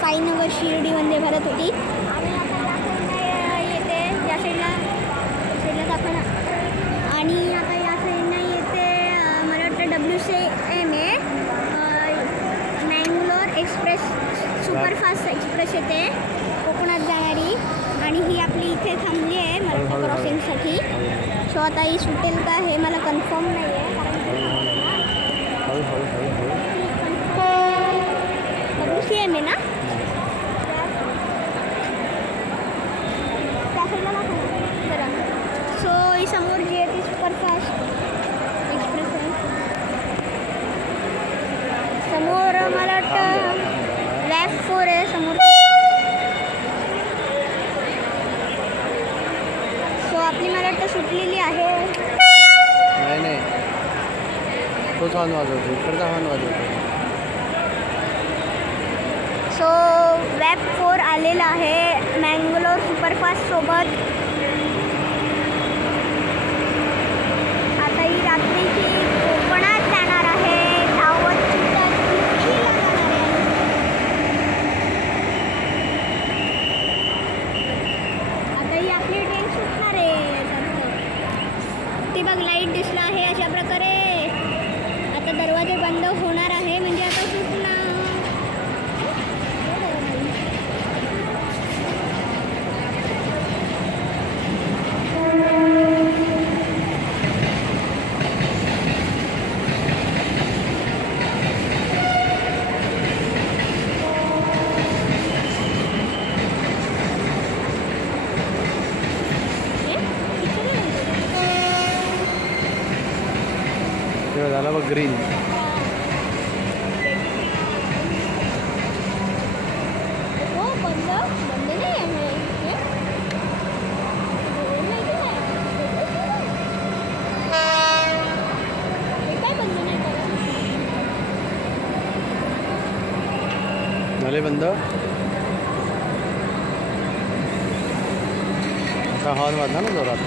साईनगर शिर्डी वंदे भारत होती. आणि आता येते या साईडला दाखवा. आणि आता या साईडला येते मला वाटतं WCM आहे, मँगलोर एक्सप्रेस सुपरफास्ट एक्सप्रेस येते कोकणात जाणारी. आणि ही आपली इथे थांबली आहे मराठा क्रॉसिंगसाठी. सो आता ही सुटेल का हे मला कन्फर्म नाही आहे, WCM आहे ना. त्या साईडला बरं. सो ही समोर जी आहे ती सुपरफास्ट एक्सप्रेस आहे. समोर मला वाटतं WAF 4 आहे समोर. सो आपली मला वाटतं सुटलेली आहे. नाही तोच हॉर्न वाजवतो, इकडचा हॉर्न वाजवतो. सो WAF 4 आलेला आहे मँगलोर सुपरफास्टसोबत. आता ही रात्रीची कोकणात जाणार आहे, दावतसुद्धा तुर्कीला जाणार आहे. आता ही आपली ट्रेन सुटणार आहे. ती बघ लाईट दिसला आहे अशा प्रकारे. आता दरवाजे बंद होणार आहे म्हणजे आता सुटणार. तेव्हा झाला बघ ग्रीन. हो बंद नाही आहे हे. काय बंद नाही करत. झाले बंद. आता हॉर्न वाजला ना जोरात.